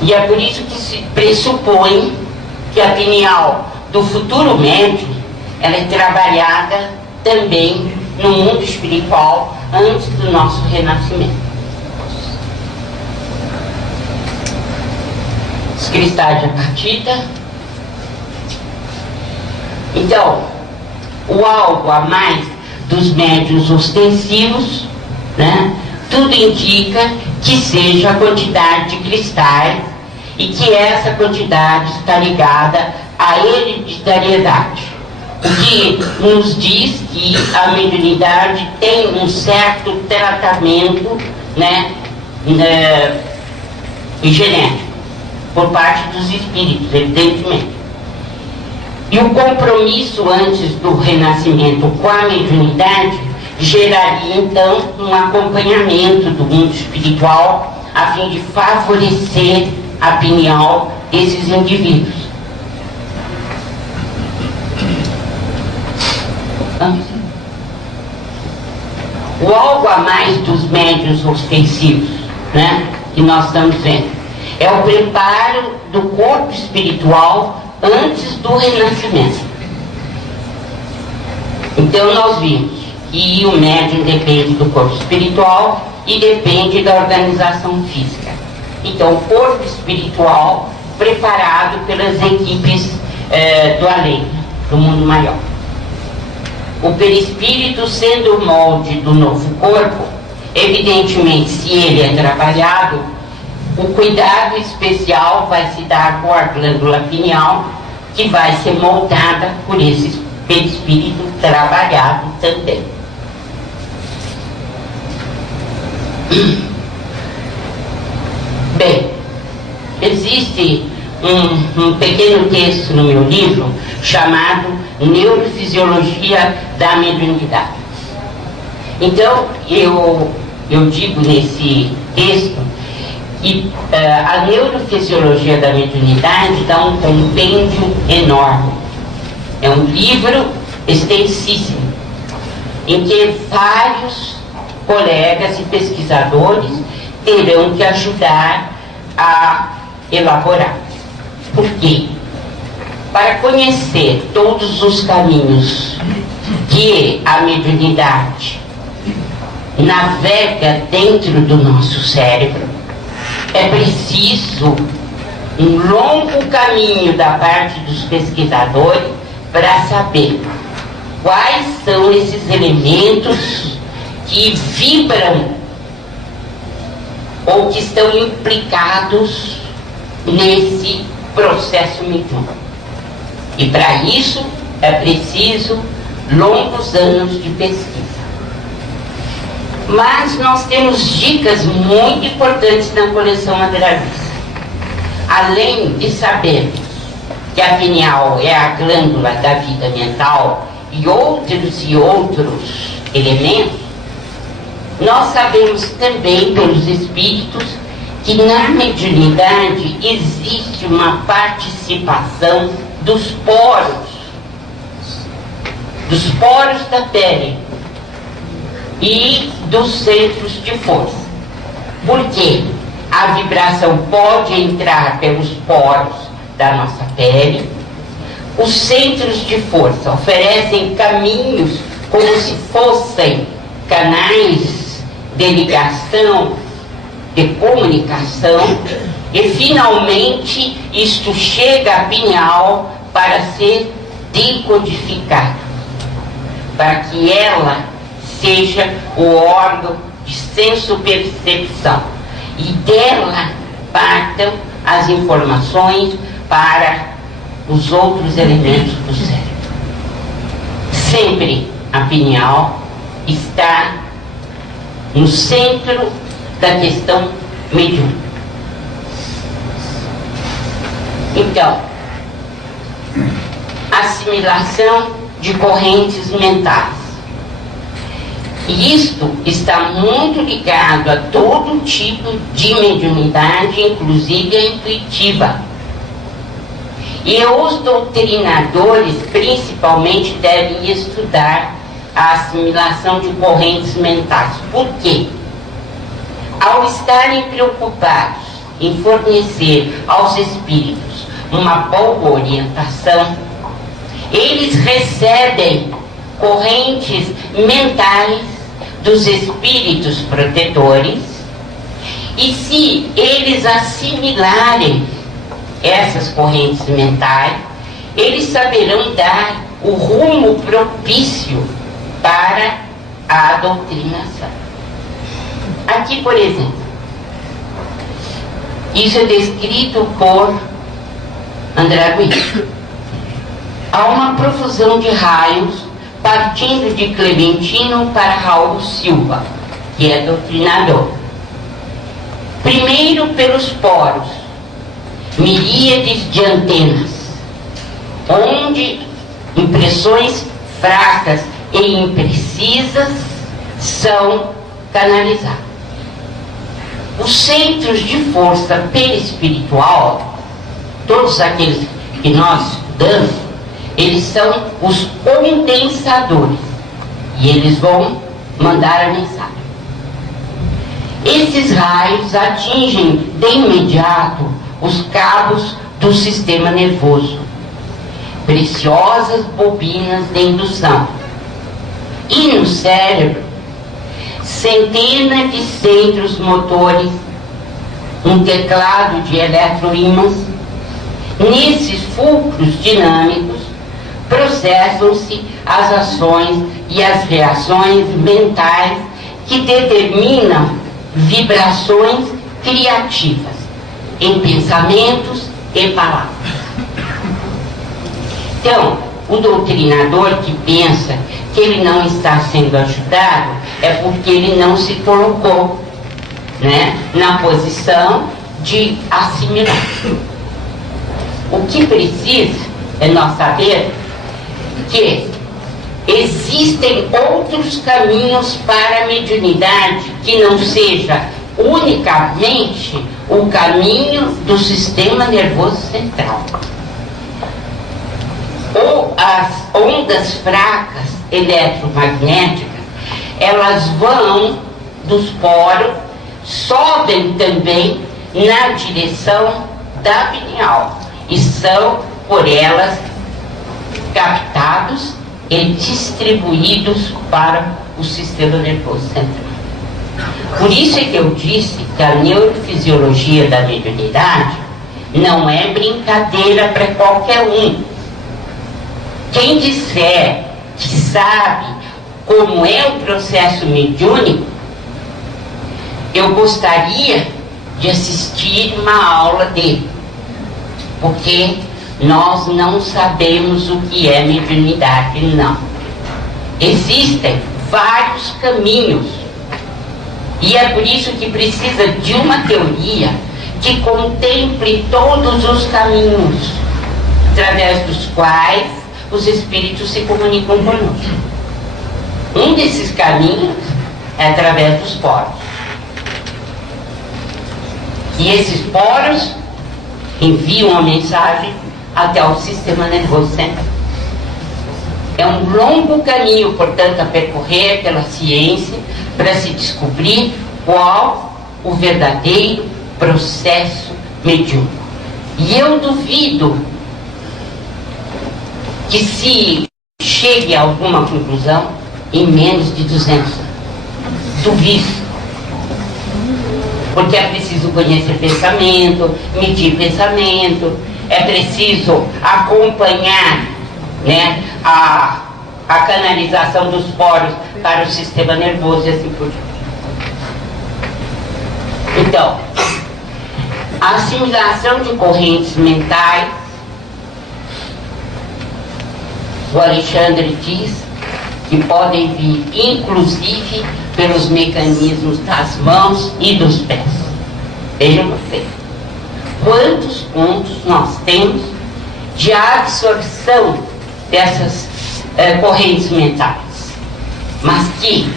E é por isso que se pressupõe que a pineal do futuro médium ela é trabalhada também no mundo espiritual antes do nosso renascimento. Os cristais de apatita. Então, o algo a mais dos médiuns ostensivos, né, tudo indica que seja a quantidade de cristais e que essa quantidade está ligada à hereditariedade. O que nos diz que a mediunidade tem um certo tratamento, né, genético, por parte dos espíritos, evidentemente. E o compromisso antes do renascimento com a mediunidade geraria, então, um acompanhamento do mundo espiritual a fim de favorecer a pineal desses indivíduos. O algo a mais dos médiuns ostensivos, né, que nós estamos vendo, é o preparo do corpo espiritual antes do renascimento. Então nós vimos que o médium depende do corpo espiritual e depende da organização física. Então, o corpo espiritual preparado pelas equipes do além, do mundo maior. O perispírito sendo o molde do novo corpo, evidentemente, se ele é trabalhado, o cuidado especial vai se dar com a glândula pineal, que vai ser moldada por esse perispírito trabalhado também. Bem, existe um pequeno texto no meu livro chamado Neurofisiologia da Mediunidade. Então, eu digo nesse texto que a Neurofisiologia da Mediunidade dá um compêndio enorme. É um livro extensíssimo, em que vários colegas e pesquisadores terão que ajudar a elaborar. Por quê? Para conhecer todos os caminhos que a mediunidade navega dentro do nosso cérebro, é preciso um longo caminho da parte dos pesquisadores para saber quais são esses elementos que vibram ou que estão implicados nesse processo mediúnico. E para isso é preciso longos anos de pesquisa. Mas nós temos dicas muito importantes na coleção Madeira-Vista. Além de saber que a pineal é a glândula da vida mental e outros elementos, nós sabemos também pelos espíritos que na mediunidade existe uma participação dos poros da pele e dos centros de força. Porque a vibração pode entrar pelos poros da nossa pele. Os centros de força oferecem caminhos como se fossem canais de ligação, de comunicação, e finalmente isto chega à pineal para ser decodificado, para que ela seja o órgão de senso-percepção e dela partam as informações para os outros elementos do cérebro. Sempre a pineal está no centro da questão mediúnica. Então, assimilação de correntes mentais. E isto está muito ligado a todo tipo de mediunidade, inclusive a intuitiva. E os doutrinadores, principalmente, devem estudar a assimilação de correntes mentais. Por quê? Ao estarem preocupados em fornecer aos espíritos uma boa orientação, eles recebem correntes mentais dos espíritos protetores, e se eles assimilarem essas correntes mentais, eles saberão dar o rumo propício para a doutrinação. Aqui, por exemplo, isso é descrito por André Luiz. Há uma profusão de raios partindo de Clementino para Raul Silva, que é doutrinador. Primeiro pelos poros, miríades de antenas, onde impressões fracas e imprecisas são canalizadas. Os centros de força perispiritual, todos aqueles que nós estudamos, eles são os condensadores e eles vão mandar a mensagem. Esses raios atingem de imediato os cabos do sistema nervoso preciosas bobinas de indução. E no cérebro, centenas de centros motores, um teclado de eletroímãs. Nesses fulcros dinâmicos, processam-se as ações e as reações mentais que determinam vibrações criativas em pensamentos e palavras. Então, o doutrinador que pensa que ele não está sendo ajudado é porque ele não se colocou, né, na posição de assimilar. O que precisa é nós saber que existem outros caminhos para a mediunidade que não seja unicamente o caminho do sistema nervoso central. Ou as ondas fracas eletromagnéticas, elas vão dos poros, sobem também na direção da pineal e são por elas captados e distribuídos para o sistema nervoso central. Por isso é que eu disse que a neurofisiologia da mediunidade não é brincadeira para qualquer um. Quem disser que sabe como é o processo mediúnico, eu gostaria de assistir uma aula dele, porque nós não sabemos o que é mediunidade, não. Existem vários caminhos, e é por isso que precisa de uma teoria que contemple todos os caminhos, através dos quais os espíritos se comunicam conosco. Um desses caminhos é através dos poros. E esses poros enviam a mensagem até o sistema nervoso central. É um longo caminho, portanto, a percorrer pela ciência para se descobrir qual o verdadeiro processo mediúnico. E eu duvido que se chegue a alguma conclusão em menos de 200 anos. Duvido. Porque é preciso conhecer pensamento, medir pensamento, é preciso acompanhar, né, a canalização dos poros para o sistema nervoso e assim por diante. Então, a assimilação de correntes mentais, o Alexandre diz que podem vir inclusive pelos mecanismos das mãos e dos pés. Vejam vocês quantos pontos nós temos de absorção dessas correntes mentais, mas que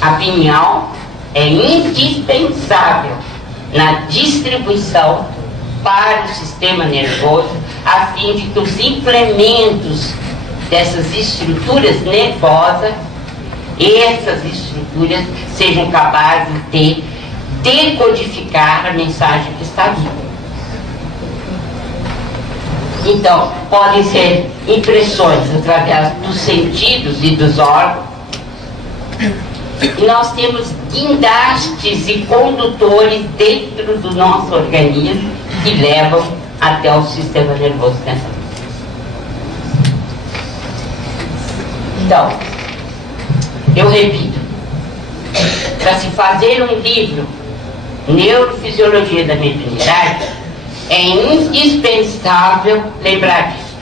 a pineal é indispensável na distribuição para o sistema nervoso, a fim de que os implementos dessas estruturas nervosas, essas estruturas sejam capazes de decodificar a mensagem que está vindo. Então, podem ser impressões através dos sentidos e dos órgãos. E nós temos guindastes e condutores dentro do nosso organismo que levam até o sistema nervoso central. Então, eu repito, para se fazer um livro, Neurofisiologia da Mediunidade, é indispensável lembrar disso.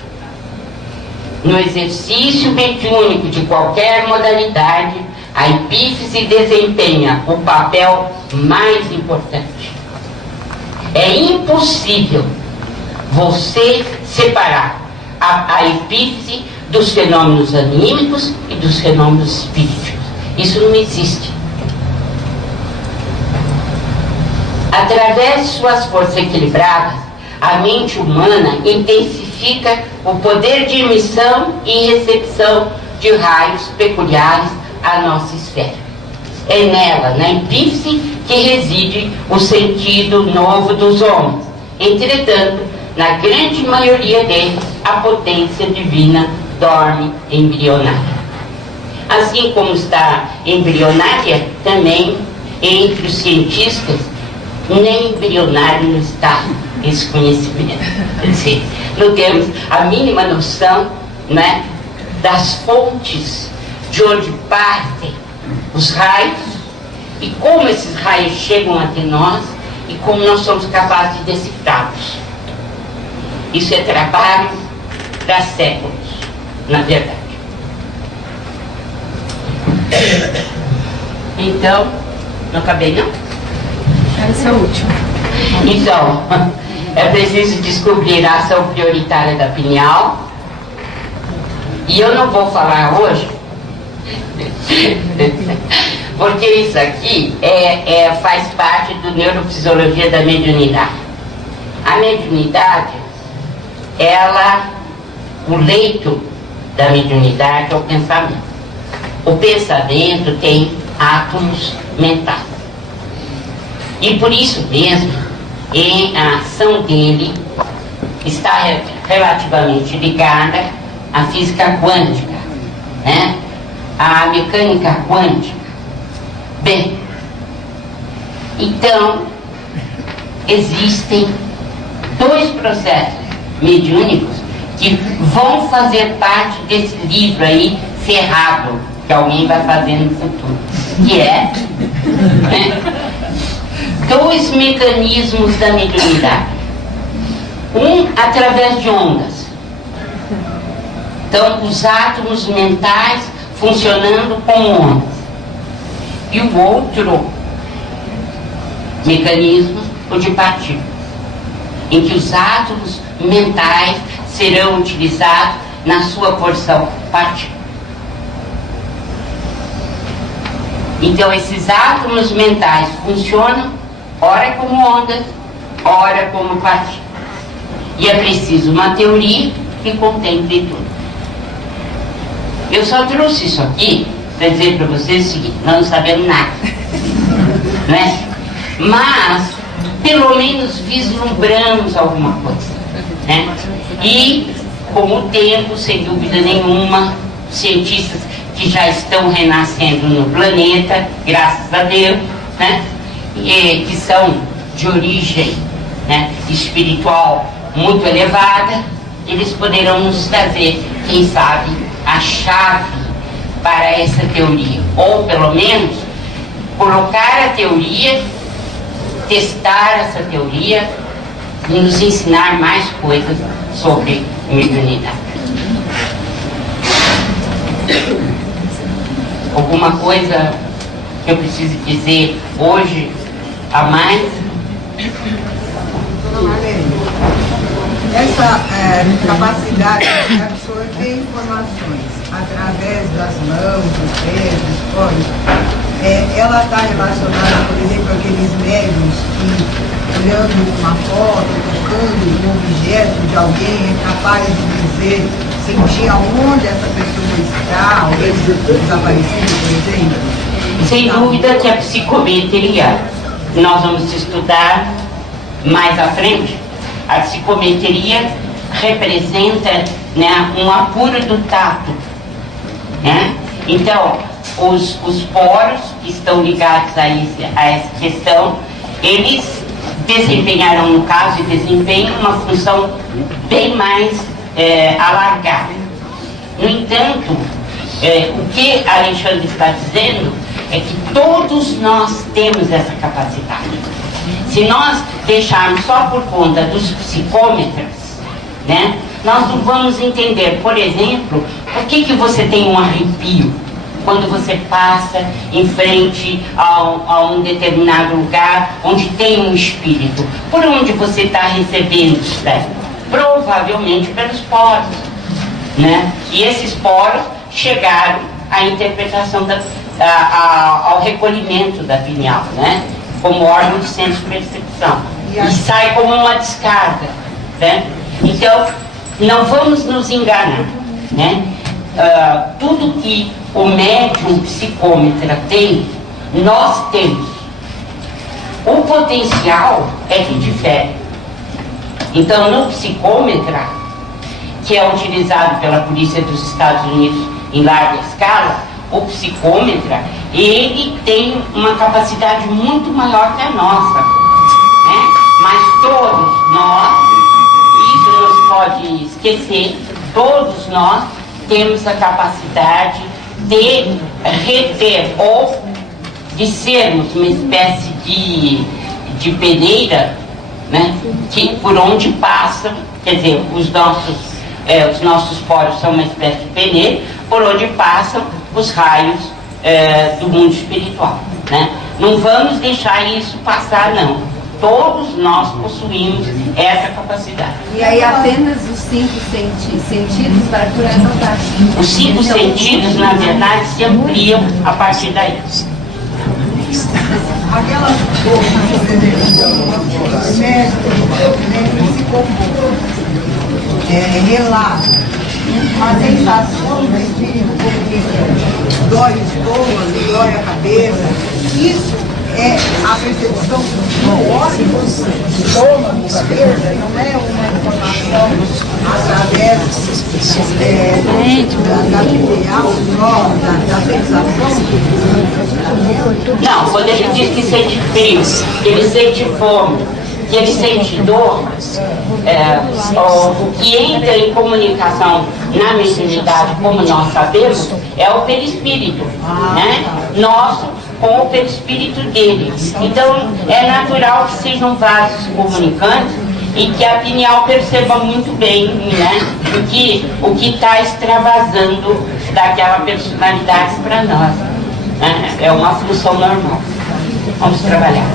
No exercício mediúnico de qualquer modalidade, a epífise desempenha o papel mais importante. É impossível você separar a epífise dos fenômenos anímicos e dos fenômenos espíritos. Isso não existe. Através de suas forças equilibradas, a mente humana intensifica o poder de emissão e recepção de raios peculiares à nossa esfera. É nela, na epífise, que reside o sentido novo dos homens. Entretanto, na grande maioria deles, a potência divina dorme embrionária. Assim como está embrionária, também entre os cientistas, nem embrionário não está esse conhecimento. Quer dizer, não temos a mínima noção, né, das fontes de onde partem os raios e como esses raios chegam até nós e como nós somos capazes de decifrá-los. Isso é trabalho para séculos, na verdade. Então, não acabei não? Esse é o último. Então, é preciso descobrir a ação prioritária da pineal. E eu não vou falar hoje, porque isso aqui faz parte do Neurofisiologia da Mediunidade. A mediunidade, o leito da mediunidade é o pensamento. O pensamento tem átomos mentais. E por isso mesmo, a ação dele está relativamente ligada à física quântica, né? À mecânica quântica. Bem, então, existem dois processos mediúnicos que vão fazer parte desse livro aí, ferrado, que alguém vai fazer no futuro, que é, né, dois mecanismos da mediunidade. Um através de ondas. Então, os átomos mentais funcionando como ondas. E o outro mecanismo, o de partículas, em que os átomos mentais serão utilizados na sua porção partícula. Então, esses átomos mentais funcionam ora como ondas, ora como partículas. E é preciso uma teoria que contemple tudo. Eu só trouxe isso aqui para dizer para vocês o seguinte: nós não sabemos nada, né? Mas, pelo menos, vislumbramos alguma coisa, né? E, com o tempo, sem dúvida nenhuma, cientistas que já estão renascendo no planeta, graças a Deus, né? E que são de origem, né, espiritual muito elevada, eles poderão nos trazer, quem sabe, a chave para essa teoria, ou pelo menos colocar a teoria, testar essa teoria e nos ensinar mais coisas sobre mediunidade. Alguma coisa que eu preciso dizer hoje a mais? Dona Marlene, essa capacidade de absorver informações através das mãos, dos pés, dos olhos, ela está relacionada, por exemplo, àqueles médiuns que, olhando uma foto, tocando um objeto de alguém, é capaz de dizer, sentir aonde essa pessoa está, ou desaparecido, por exemplo? Sem dúvida que a psicometria, nós vamos estudar mais à frente, a psicometria representa, né, um apuro do tato, né? Então, os poros que estão ligados a essa questão, eles desempenharam, no caso, e desempenham uma função bem mais alargada. No entanto, o que Alexandre está dizendo é que todos nós temos essa capacidade. Se nós deixarmos só por conta dos psicômetros, né, nós não vamos entender, por exemplo, por que você tem um arrepio quando você passa em frente a um determinado lugar onde tem um espírito. Por onde você está recebendo isso daí? Provavelmente pelos poros, né? E esses poros chegaram à interpretação, ao recolhimento da pineal, né? Como órgão de senso-percepção. E sai como uma descarga, né? Então, não vamos nos enganar, né? Tudo que o médium psicômetra tem, nós temos. O potencial é que difere. Então, no psicômetra, que é utilizado pela Polícia dos Estados Unidos em larga escala, o psicômetra, ele tem uma capacidade muito maior que a nossa, né? Mas todos nós, isso não se pode esquecer, todos nós temos a capacidade de reter ou de sermos uma espécie de peneira, né? Que por onde passam, quer dizer, os nossos poros são uma espécie de peneira, por onde passam os raios do mundo espiritual, né? Não vamos deixar isso passar, não. Todos nós possuímos essa capacidade. E aí apenas os 5 sentidos para curar essa parte. Os 5 sentidos, na verdade, se ampliam a partir daí. Aquelas coisas que médico se compõe, relaxa, a sensação do espírito, porque dói o estômago, dói a cabeça, isso é a percepção do órgão, do estômago, cabeça, não é uma informação através da material, da sensação. Não, quando ele diz que sente frio, que ele sente fome, que ele sente dor, o que entra em comunicação na mediunidade, como nós sabemos, é o perispírito, né? Nosso com o perispírito dele. Então, é natural que sejam vários comunicantes e que a pineal perceba muito bem, né, o que está extravasando daquela personalidade para nós. Né? É uma função normal. Vamos trabalhar.